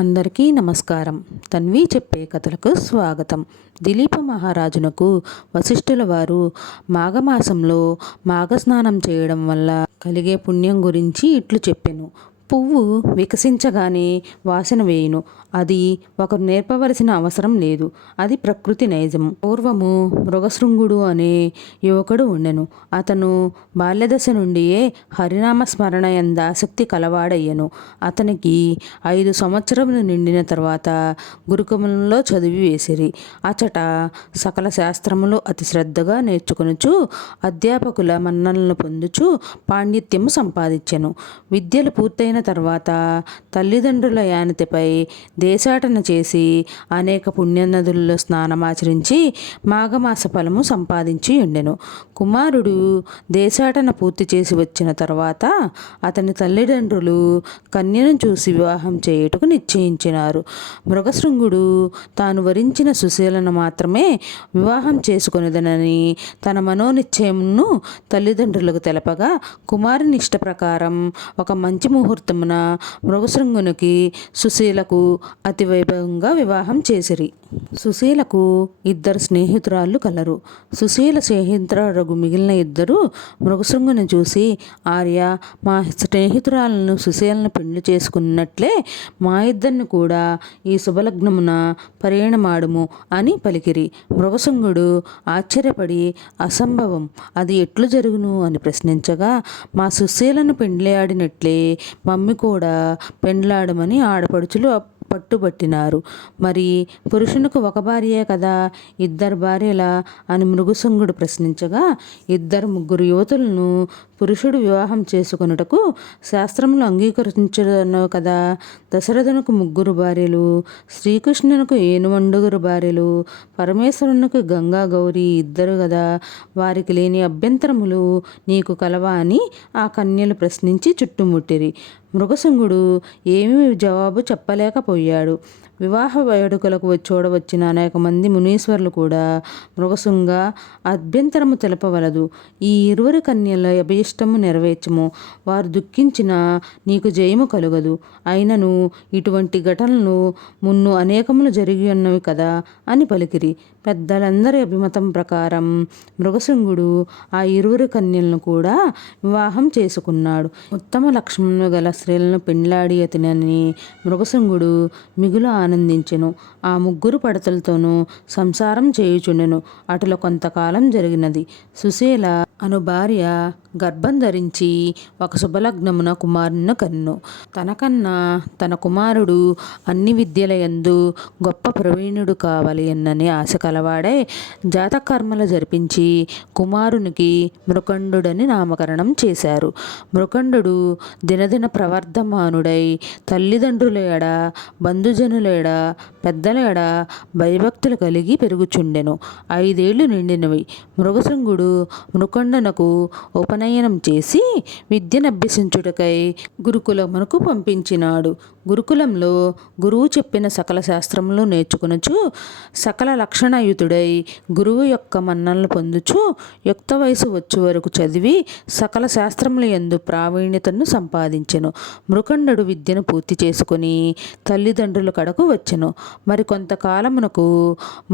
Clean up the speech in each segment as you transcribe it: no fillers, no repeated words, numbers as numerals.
అందరికీ నమస్కారం. తన్వి చెప్పే కథలకు స్వాగతం. దిలీప మహారాజునకు వశిష్ఠుల వారు మాఘమాసంలో మాఘస్నానం చేయడం వల్ల కలిగే పుణ్యం గురించి ఇట్లు చెప్పెను. పువ్వు వికసించగానే వాసన వేయును. అది ఒకరు నేర్పవలసిన అవసరం లేదు. అది ప్రకృతి నైజం. పూర్వము మృగశృంగుడు అనే యువకుడు ఉండెను. అతను బాల్యదశ నుండియే హరినామ స్మరణ యందు ఆసక్తి కలవాడయ్యను. అతనికి 5 సంవత్సరములు నిండిన తర్వాత గురుకులంలో చదివి వేసిరి. అచట సకల శాస్త్రములు అతి శ్రద్ధగా నేర్చుకొనుచు అధ్యాపకుల మన్ననలు పొందుచు పాండిత్యము సంపాదించెను. విద్యలు పూర్తయిన తర్వాత తల్లిదండ్రుల యానతిపై దేశాటన చేసి అనేక పుణ్యనదుల్లో స్నానమాచరించి మాఘమాస ఫలము సంపాదించి ఉండెను. కుమారుడు దేశాటన పూర్తి చేసి వచ్చిన తర్వాత అతని తల్లిదండ్రులు కన్యను చూసి వివాహం చేయుటకు నిశ్చయించినారు. మృగశృంగుడు తాను వరించిన సుశీలను మాత్రమే వివాహం చేసుకొనిదనని తన మనోనిశ్చయమును తల్లిదండ్రులకు తెలపగా కుమారుని ఇష్ట ప్రకారం ఒక మంచి ముహూర్తమున మృగశృంగునికి సుశీలకు అతి వైభవంగా వివాహం చేసిరి. సుశీలకు 2 స్నేహితురాళ్ళు కలరు. సుశీల స్నేహితురాలకు మిగిలిన 2 మృగశృంగుని చూసి, ఆర్య, మా స్నేహితురాలను సుశీలను పెళ్లి చేసుకున్నట్లే మా ఇద్దరిని కూడా ఈ శుభలగ్నమున పరిణమాడుము అని పలికిరి. మృగశృంగుడు ఆశ్చర్యపడి, అసంభవం, అది ఎట్లు జరుగును అని ప్రశ్నించగా, మా సుశీలను పెండ్లాడినట్లే మమ్మి కూడా పెండ్లాడమని ఆడపడుచులు పట్టుబట్టినారు. మరి పురుషునికి ఒక భార్యే కదా, 2 భార్యలా అని మృగశృంగుడు ప్రశ్నించగా, 2-3 యువతులను పురుషుడు వివాహం చేసుకొనుటకు శాస్త్రములు అంగీకరించను కదా. దశరథునకు 3 భార్యలు, శ్రీకృష్ణునకు 8 భార్యలు, పరమేశ్వరునకు గంగా గౌరీ 2 కదా. వారికి లేని అభ్యంతరములు నీకు కలవా అని ఆ కన్యలు ప్రశ్నించి చుట్టుముట్టిరి. మృగశృంగుడు ఏమీ జవాబు చెప్పలేకపోయాడు. వివాహ వేడుకలకు చూడవచ్చిన అనేక మంది మునీశ్వరులు కూడా మృగశృంగ అభ్యంతరము తెలపవలదు. ఈ 2 కన్యల అభీష్టము నెరవేర్చము. వారు దుఃఖించిన నీకు జయము కలుగదు. అయినను ఇటువంటి ఘటనలు మున్ను అనేకములు జరిగి ఉన్నవి కదా అని పలికిరి. పెద్దలందరి అభిమతం ప్రకారం మృగశృంగుడు ఆ 2 కన్యలను కూడా వివాహం చేసుకున్నాడు. ఉత్తమ లక్షణములు గల స్త్రీలను పెండ్లాడి అతనని మృగశృంగుడు మిగులు ఆనందించెను. ఆ 3 పడతలతోనూ సంసారం చేయుచుండెను. అటుల కొంతకాలం జరిగినది. సుశీల అను భార్య గర్భం ధరించి ఒక శుభలగ్నమున కుమారుని కన్ను. తనకన్నా తన కుమారుడు అన్ని విద్యల యందు గొప్ప ప్రవీణుడు కావాలి అన్నని ఆశ కలవాడై జాతకర్మలు జరిపించి కుమారునికి మృకండుడని నామకరణం చేశారు. మృకండు దినదిన ప్రవర్ధమానుడై తల్లిదండ్రుల ఎడ, బంధుజనుల ఎడ, పెద్దల ఎడ భయభక్తులు కలిగి పెరుగుచుండెను. 5 ఏళ్ళు నిండినవి. మృగశృంగుడు మృకండనకు ఉపనయనం చేసి విద్యనభ్యసించుటకై గురుకులమునకు పంపించినాడు. గురుకులంలో గురువు చెప్పిన సకల శాస్త్రములు నేర్చుకొనుచు సకల లక్షణయుతుడై గురువు యొక్క మన్ననలు పొందుచు యుక్త వయసు వచ్చు వరకు చదివి సకల శాస్త్రముల యందు ప్రావీణ్యతను సంపాదించెను. మృకండు విద్యను పూర్తి చేసుకుని తల్లిదండ్రుల కడకు వచ్చెను. మరి కొంతకాలమునకు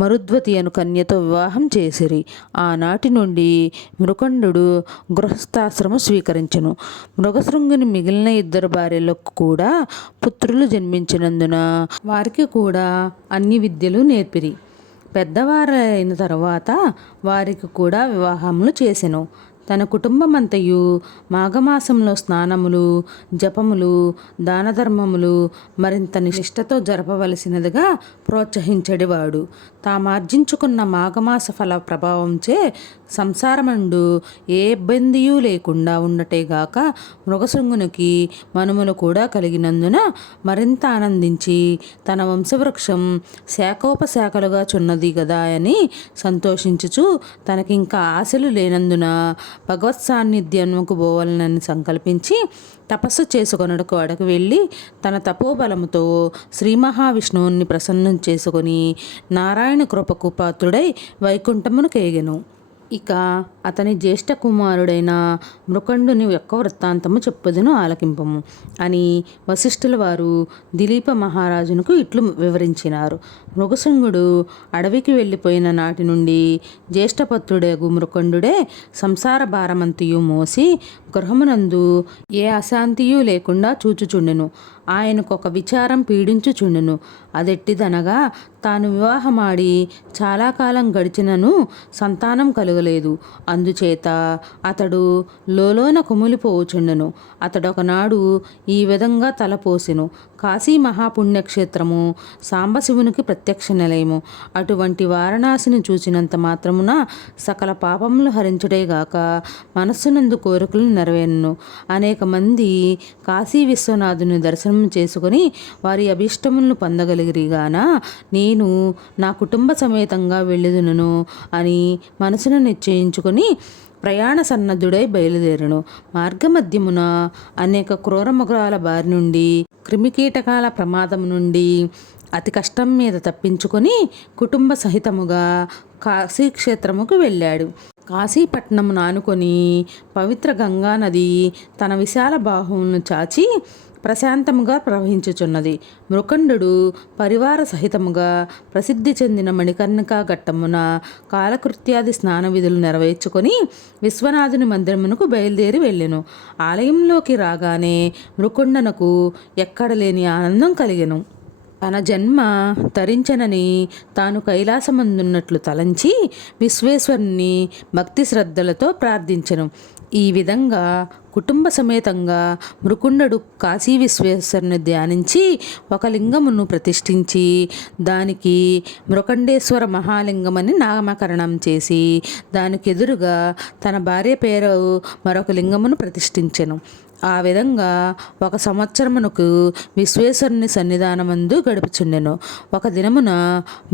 మరుద్వతి అను కన్యతో వివాహం చేసిరి. ఆనాటి నుండి మృకండు గృహస్థాశ్రమం స్వీకరించెను. మృగశృంగుని మిగిలిన 2 భార్యలకు కూడా పుత్రులు జన్మించినందున వారికి కూడా అన్ని విద్యలు నేర్పిరి. పెద్దవారైన తరువాత వారికి కూడా వివాహములు చేసెను. తన కుటుంబమంతయు మాఘమాసంలో స్నానములు, జపములు, దానధర్మములు మరింత నిష్ఠతో జరపవలసినదిగా ప్రోత్సహించెడివాడు. తామార్జించుకున్న మాఘమాస ఫల ప్రభావంచే సంసారమందు ఏ ఇబ్బందియూ లేకుండా ఉండటేగాక మృగశృంగునికి మనుమలు కూడా కలిగినందున మరింత ఆనందించి తన వంశవృక్షం శాఖోపశాఖలుగా చున్నది గదా అని సంతోషించుచు తనకింకా ఆశలు లేనందున భగవత్ సాన్నిధ్యముకు పోవాలని సంకల్పించి తపస్సు చేసుకొనుటకు అడకు వెళ్ళి తన తపోబలముతో శ్రీ మహావిష్ణువుని ప్రసన్నం చేసుకొని నారాయణ కృపకు పాత్రుడై వైకుంఠమును కేగెను. ఇక అతని జ్యేష్ఠ కుమారుడైన మృకండుని యొక్క వృత్తాంతము చెప్పుదును ఆలకింపము అని వశిష్ఠుల వారు దిలీప మహారాజునకు ఇట్లు వివరించినారు. మృగశృంగుడు అడవికి వెళ్ళిపోయిన నాటి నుండి జ్యేష్ఠపుత్రుడగు మృకండుడే సంసార భారమంతియు మోసి గృహమునందు ఏ అశాంతియు లేకుండా చూచుచుండెను. ఆయనకొక విచారం పీడించుచుండెను. అదెట్టిదనగా తాను వివాహమాడి చాలా కాలం గడిచినను సంతానం కలుగలేదు. అందుచేత అతడు లోలోన కుమిలిపోవుచుండెను. అతడొకనాడు ఈ విధంగా తలపోసెను. కాశీ మహాపుణ్యక్షేత్రము సాంబశివునికి ప్రత్యక్ష నిలయము. అటువంటి వారణాసిని చూచినంత మాత్రమున సకల పాపములు హరించుటేగాక మనస్సునందు కోరికలు నెరవేరును. అనేక మంది కాశీ విశ్వనాథుని దర్శనం చేసుకుని వారి అభీష్టములను పొందగలిగిరిగాన నేను నా కుటుంబ సమేతంగా వెళ్ళుదును అని మనసును నిశ్చయించుకొని ప్రయాణ సన్నద్ధుడై బయలుదేరును. మార్గమధ్యమున అనేక క్రూర మృగాల బారి నుండి, క్రిమికీటకాల ప్రమాదం నుండి అతి కష్టం మీద తప్పించుకొని కుటుంబ సహితముగా కాశీక్షేత్రముకు వెళ్ళాడు. కాశీపట్నమును ఆనుకొని పవిత్ర గంగానది తన విశాల బాహువులను చాచి ప్రశాంతముగా ప్రవహించుచున్నది. మృకండు పరివార సహితముగా ప్రసిద్ధి చెందిన మణికర్ణికా ఘట్టమున కాలకృత్యాది స్నాన విధులు నెరవేర్చుకొని విశ్వనాథుని మందిరమునకు బయలుదేరి వెళ్ళెను. ఆలయంలోకి రాగానే మృకుండనకు ఎక్కడలేని ఆనందం కలిగెను. తన జన్మ తరించనని తాను కైలాసమందున్నట్లు తలంచి విశ్వేశ్వరుని భక్తి శ్రద్ధలతో ప్రార్థించెను. ఈ విధంగా కుటుంబ సమేతంగా మృకుండు కాశీ విశ్వేశ్వరుని ధ్యానించి ఒక లింగమును ప్రతిష్ఠించి దానికి మృకండేశ్వర మహాలింగమని నామకరణం చేసి దానికి ఎదురుగా తన భార్య పేరు మరొక లింగమును ప్రతిష్ఠించెను. ఆ విధంగా 1 సంవత్సరమునకు విశ్వేశ్వరుని సన్నిధానమందు గడుపుచుండెను. ఒక దినమున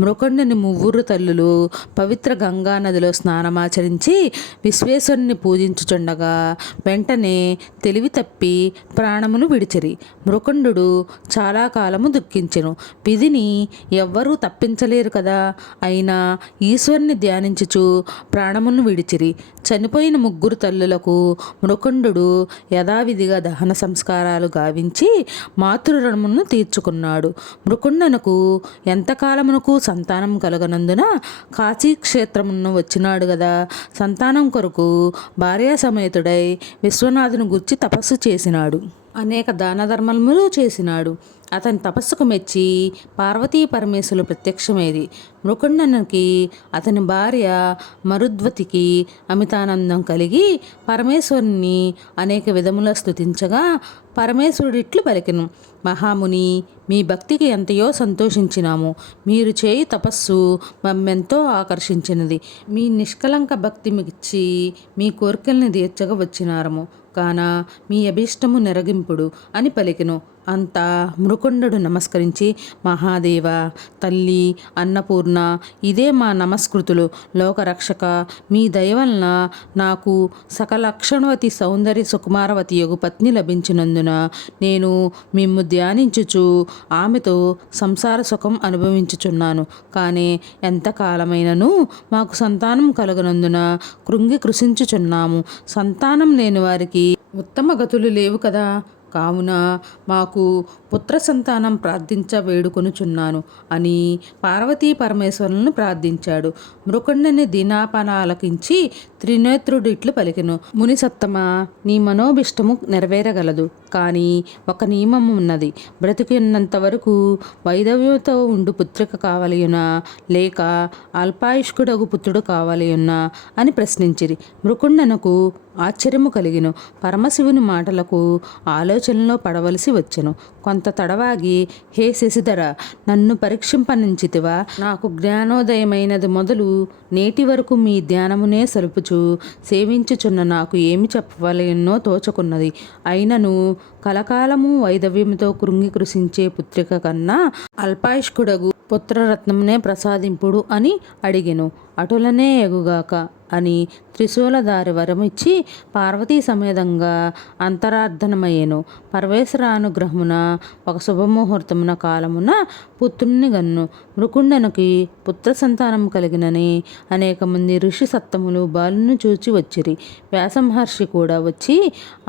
మృకండుని మువ్వురు తల్లులు పవిత్ర గంగా నదిలో స్నానమాచరించి విశ్వేశ్వరుని పూజించుచుండగా వెంటనే తెలివి తప్పి ప్రాణమును విడిచిరి. మృకండు చాలా కాలము దుఃఖించెను. విధిని ఎవ్వరూ తప్పించలేరు కదా. అయినా ఈశ్వరుని ధ్యానించుచు ప్రాణమును విడిచిరి. చనిపోయిన ముగ్గురు తల్లులకు మృకండు యథావిధిగా దహన సంస్కారాలు గావించి మాతృరుణమును తీర్చుకున్నాడు. మృకుండనకు ఎంతకాలమునకు సంతానం కలగనందున కాశీక్షేత్రమును వచ్చినాడు గదా, సంతానం కొరకు భార్యా సమేతుడై విశ్వనాథుని గూర్చి తపస్సు చేసినాడు. అనేక దాన ధర్మములు చేసినాడు. అతని తపస్సుకు మెచ్చి పార్వతీ పరమేశ్వరులు ప్రత్యక్షమేది. మృకుండనుకి అతని భార్య మరుద్వతికి అమితానందం కలిగి పరమేశ్వరుని అనేక విధముల స్తుతించగా పరమేశ్వరుడిట్లు పలికెను. మహాముని, మీ భక్తికి ఎంతయో సంతోషించినాము. మీరు చేయు తపస్సు మమ్మెంతో ఆకర్షించినది. మీ నిష్కలంక భక్తి మిచ్చి మీ కోరికల్ని తీర్చగా వచ్చినారము కాన మీ అభీష్టము నెరగింపుడు అని పలికెను. అంతా మృకుండు నమస్కరించి, మహాదేవ, తల్లి అన్నపూర్ణ, ఇదే మా నమస్కృతులు. లోకరక్షక, మీ దయవలన నాకు సకలక్షణవతి సౌందర్య సుకుమారవతి యొగు పత్ని లభించినందున నేను మిమ్ము ధ్యానించుచు ఆమెతో సంసార సుఖం అనుభవించుచున్నాను. కానీ ఎంతకాలమైనను మాకు సంతానం కలుగనందున కృంగి కృషించుచున్నాము. సంతానం లేని వారికి ఉత్తమ గతులు లేవు కదా. కావున మాకు పుత్ర సంతానం ప్రార్థించ వేడుకొనుచున్నాను అని పార్వతీ పరమేశ్వరులను ప్రార్థించాడు. మృకుండుని దీనాపనాలకించి త్రినేత్రుడు ఇట్లు పలికెను. ముని సత్తమా, నీ మనోభిష్టము నెరవేరగలదు. కానీ ఒక నియమం ఉన్నది. బ్రతికున్నంత వరకు వైధవ్యంతో ఉండు పుత్రిక కావలియునా లేక అల్పాయుష్కుడగు పుత్రుడు కావలియున్నా అని ప్రశ్నించిరి. మృకుండనకు ఆశ్చర్యము కలిగిను. పరమశివుని మాటలకు ఆలోచనలో పడవలసి వచ్చెను. కొంత తడవాగి, హే శశిధర, నన్ను పరీక్షింపనించితివా? నాకు జ్ఞానోదయమైనది మొదలు నేటి వరకు మీ ధ్యానమునే సలుపుచు సేవించుచున్న నాకు ఏమి చెప్పవలెనో తోచకున్నది. అయినను కలకాలము వైధవ్యముతో కృంగి కృషించే పుత్రిక కన్నా అల్పాయుష్కుడగు పుత్రరత్నమునే ప్రసాదింపుడు అని అడిగెను. అటులనే ఎగుగాక అని త్రిశూలధారి వరమిచ్చి పార్వతీ సమేతంగా అంతరార్థనమయ్యెను. పరమేశ్వరానుగ్రహమున ఒక శుభముహూర్తమున కాలమున పుత్రుని గన్ను. మృకుండనుకి పుత్ర సంతానం కలిగినని అనేక మంది ఋషి సత్తములు బాలుని చూచి వచ్చిరి. వ్యాసమహర్షి కూడా వచ్చి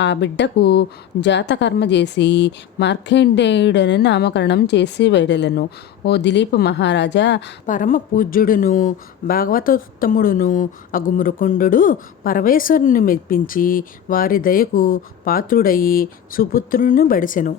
ఆ బిడ్డకు జాతకర్మ చేసి మార్కండేయుడని నామకరణం చేసి వెడలెను. ఓ దిలీప మహారాజా, పరమ పూజ్యుడును భాగవతోత్తముడును అగు మృకుండు పరమేశ్వరుని మెప్పించి వారి దయకు పాత్రుడయి సుపుత్రుని బడిసెను.